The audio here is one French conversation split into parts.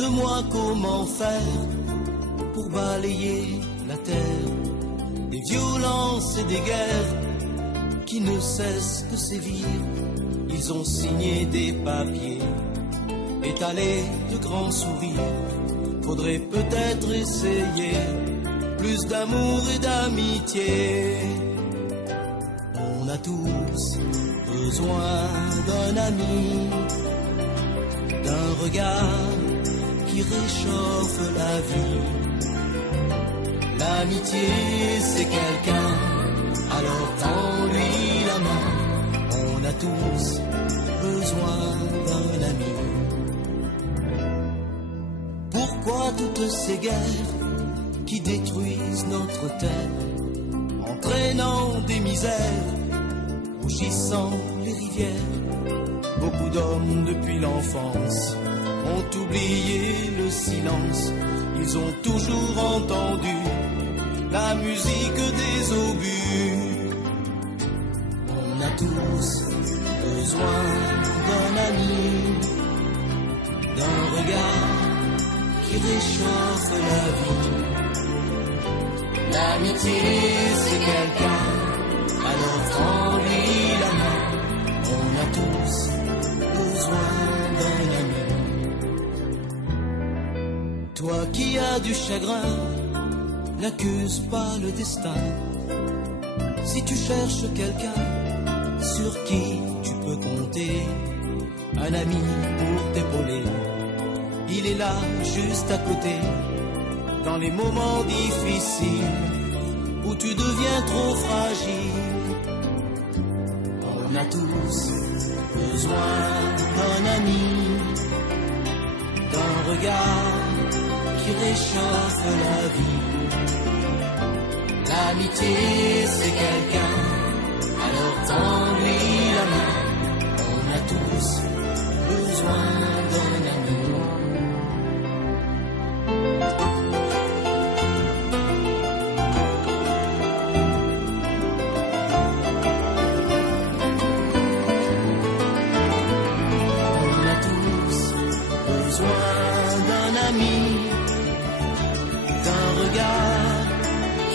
Montre-moi comment faire pour balayer la terre des violences et des guerres qui ne cessent de sévir. Ils ont signé des papiers, étalé de grands sourires. Faudrait peut-être essayer plus d'amour et d'amitié. On a tous besoin d'un ami, d'un regard qui réchauffe la vie. L'amitié c'est quelqu'un, alors tends-lui la main. On a tous besoin d'un ami. Pourquoi toutes ces guerres qui détruisent notre terre, entraînant des misères, rougissant les rivières? Beaucoup d'hommes depuis l'enfance ont oublié le silence. Ils ont toujours entendu la musique des obus. On a tous besoin d'un ami, d'un regard qui réchauffe la vie. L'amitié c'est quelqu'un, alors prends-lui la main. On a tous besoin d'un ami. Toi qui as du chagrin, n'accuse pas le destin. Si tu cherches quelqu'un sur qui tu peux compter, un ami pour t'épauler, il est là juste à côté. Dans les moments difficiles où tu deviens trop fragile, on a tous besoin d'un ami, d'un regard qui réchauffe la vie. L'amitié c'est quelqu'un, alors tends-lui la main. On a tous besoin d'un ami.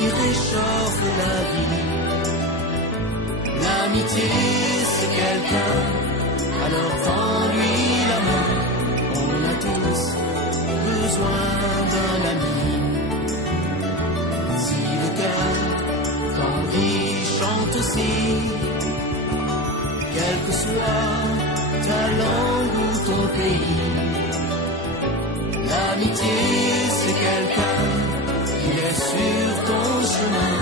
Réchauffe la vie. L'amitié c'est quelqu'un, alors tends-lui la main. On a tous besoin d'un ami. Si le cœur t'envie, chante aussi, quel que soit ta langue ou ton pays. L'amitié c'est quelqu'un, il est sur ton chemin.